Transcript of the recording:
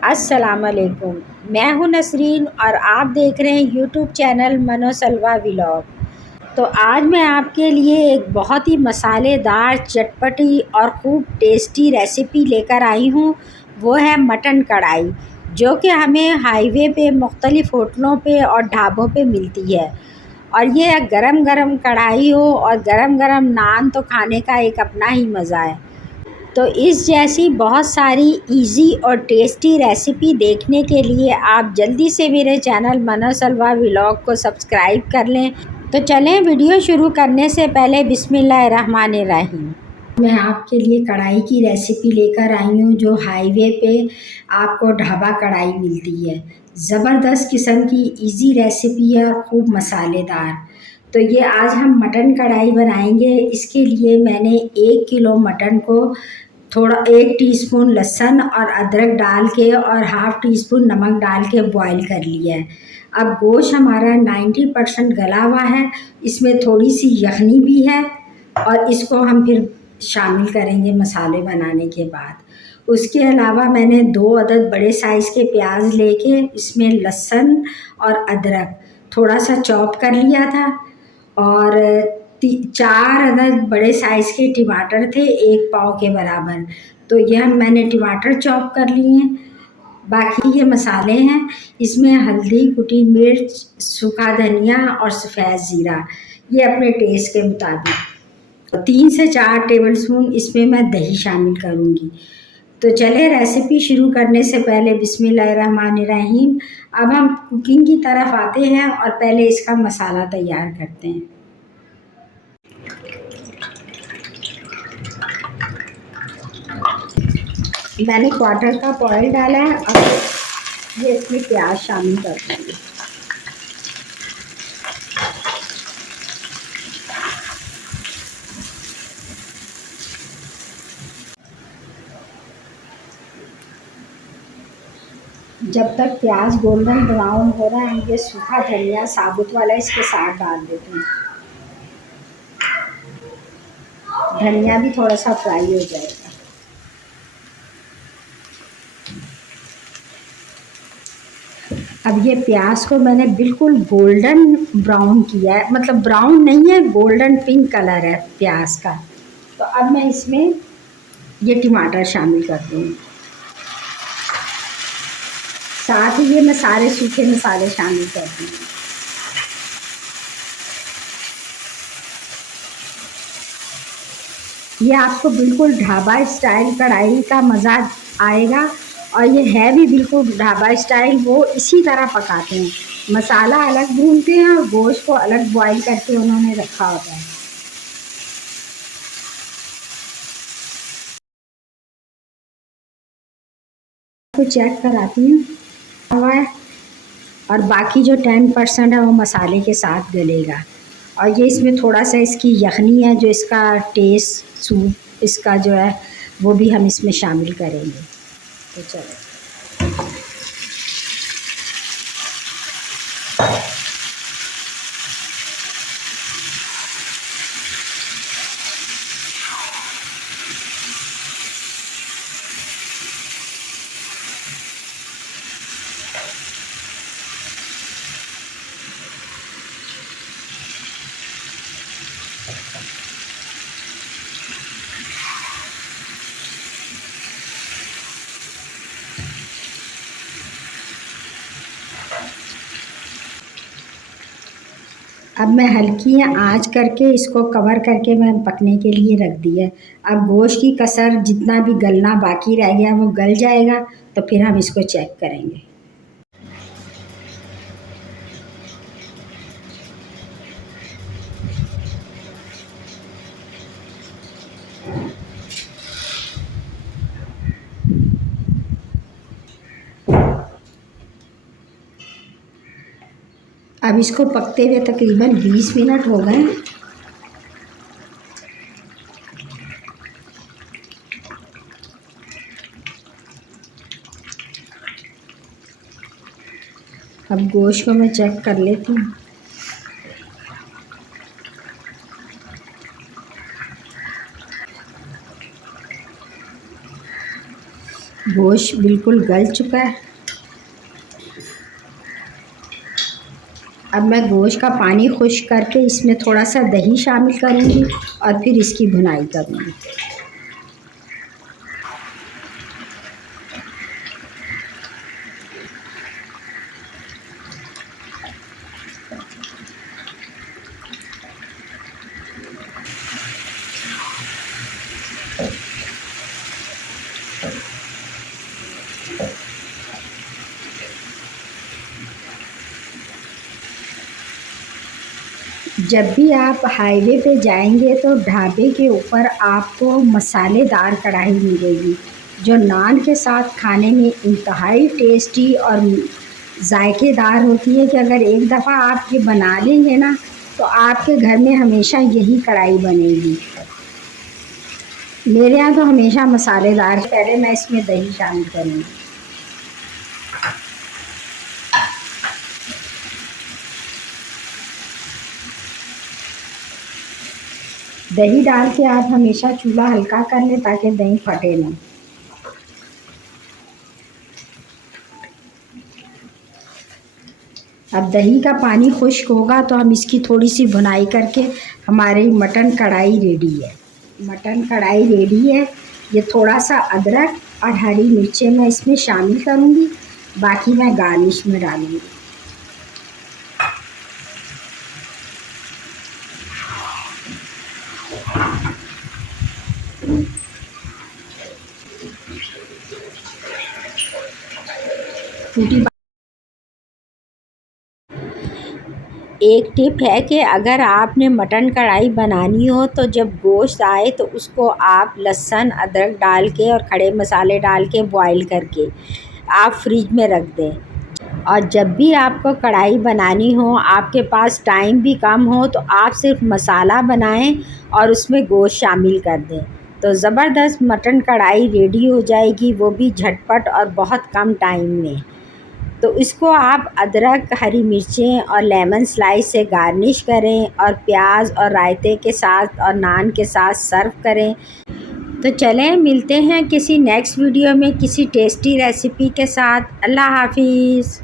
अस्सलाम वालेकुम। मैं हूं नसरीन और आप देख रहे हैं यूट्यूब चैनल मनोसलवा व्लॉग। तो आज मैं आपके लिए एक बहुत ही मसालेदार, चटपटी और खूब टेस्टी रेसिपी लेकर आई हूं। वो है मटन कढ़ाई, जो कि हमें हाईवे पे मुख्तलिफ़ होटलों पे और ढाबों पे मिलती है। और ये गरम गरम कढ़ाई हो और गरम गरम नान, तो खाने का एक अपना ही मज़ा है। तो इस जैसी बहुत सारी इजी और टेस्टी रेसिपी देखने के लिए आप जल्दी से मेरे चैनल मनोसलवा व्लॉग को सब्सक्राइब कर लें। तो चलें, वीडियो शुरू करने से पहले बिस्मिल्लाहिर्रहमानिर्रहीम। मैं आपके लिए कढ़ाई की रेसिपी लेकर आई हूँ, जो हाईवे पे आपको ढाबा कढ़ाई मिलती है। ज़बरदस्त किस्म की इजी रेसिपी है और खूब मसालेदार। तो ये आज हम मटन कढ़ाई बनाएंगे। इसके लिए मैंने 1 किलो मटन को थोड़ा 1 टीस्पून लहसुन और अदरक डाल के और हाफ़ टी स्पून नमक डाल के बॉईल कर लिया है। अब गोश्त हमारा 90% गला हुआ है, इसमें थोड़ी सी यखनी भी है और इसको हम फिर शामिल करेंगे मसाले बनाने के बाद। उसके अलावा मैंने 2 अदद बड़े साइज़ के प्याज लेके इसमें लहसुन और अदरक थोड़ा सा चॉप कर लिया था, और 4 अदद बड़े साइज़ के टमाटर थे, 1 पाव के बराबर। तो यह मैंने टमाटर चॉप कर लिए हैं। बाकी ये मसाले हैं, इसमें हल्दी, कुटी मिर्च, सूखा धनिया और सफ़ेद ज़ीरा, ये अपने टेस्ट के मुताबिक। 3 से 4 टेबलस्पून इसमें मैं दही शामिल करूँगी। तो चले रेसिपी शुरू करने से पहले बिस्मिल्लाहिर्रहमानिर्रहीम। अब हम कुकिंग की तरफ आते हैं और पहले इसका मसाला तैयार करते हैं। मैंने क्वार्टर कप ऑयल डाला है। अब ये इसमें प्याज शामिल कर दूँगी। जब तक प्याज गोल्डन ब्राउन हो रहा है, ये सूखा धनिया साबुत वाला इसके साथ डाल देते हैं। धनिया भी थोड़ा सा फ्राई हो जाएगा। अब ये प्याज को मैंने बिल्कुल गोल्डन ब्राउन किया है, मतलब ब्राउन नहीं है, गोल्डन पिंक कलर है प्याज का। तो अब मैं इसमें ये टमाटर शामिल कर दूँगी। साथ ही ये मैं सारे सूखे मसाले शामिल कर दूँगी। ये आपको बिल्कुल ढाबा स्टाइल कढ़ाई का मज़ा आएगा, और ये है भी बिल्कुल ढाबा स्टाइल। वो इसी तरह पकाते हैं, मसाला अलग भूनते हैं और गोश्त को अलग बॉईल करके उन्होंने रखा होता है। तो चेक कराती हूँ हुआ है, और बाकी जो 10% है वो मसाले के साथ गलेगा। और ये इसमें थोड़ा सा इसकी यखनी है, जो इसका टेस्ट सूप इसका जो है वो भी हम इसमें शामिल करेंगे। तो चलो, अब मैं हल्की आंच करके इसको कवर करके मैं पकने के लिए रख दिया। अब गोश्त की कसर जितना भी गलना बाकी रह गया वो गल जाएगा, तो फिर हम इसको चेक करेंगे। अब इसको पकते हुए तकरीबन 20 मिनट हो गए। अब गोश्त को मैं चेक कर लेती हूँ। गोश्त बिल्कुल गल चुका है। अब मैं गोश्त का पानी खुश्क करके इसमें थोड़ा सा दही शामिल करूँगी और फिर इसकी भुनाई करूँगी। जब भी आप हाईवे पे जाएंगे तो ढाबे के ऊपर आपको मसालेदार कढ़ाई मिलेगी, जो नान के साथ खाने में इंतहाई टेस्टी और जायकेदार होती है कि अगर एक दफ़ा आप ये बना लेंगे ना तो आपके घर में हमेशा यही कढ़ाई बनेगी। मेरे यहाँ तो हमेशा मसालेदार। पहले मैं इसमें दही शामिल करूँगी। दही डाल के आप हमेशा चूल्हा हल्का कर लें ताकि दही फटे नहीं। अब दही का पानी खुश्क होगा तो हम इसकी थोड़ी सी भुनाई करके हमारी मटन कढ़ाई रेडी है। मटन कढ़ाई रेडी है। ये थोड़ा सा अदरक और हरी मिर्चें मैं इसमें शामिल करूँगी, बाकी मैं गार्निश में डालूँगी। टूटी एक टिप है कि अगर आपने मटन कढ़ाई बनानी हो तो जब गोश्त आए तो उसको आप लहसुन अदरक डाल के और खड़े मसाले डाल के बॉईल करके आप फ्रिज में रख दें। और जब भी आपको कढ़ाई बनानी हो, आपके पास टाइम भी कम हो, तो आप सिर्फ मसाला बनाएं और उसमें गोश्त शामिल कर दें तो ज़बरदस्त मटन कढ़ाई रेडी हो जाएगी, वो भी झटपट और बहुत कम टाइम में। तो इसको आप अदरक, हरी मिर्चें और लेमन स्लाइस से गार्निश करें और प्याज और रायते के साथ और नान के साथ सर्व करें। तो चलें मिलते हैं किसी नेक्स्ट वीडियो में किसी टेस्टी रेसिपी के साथ। अल्लाह हाफिज़।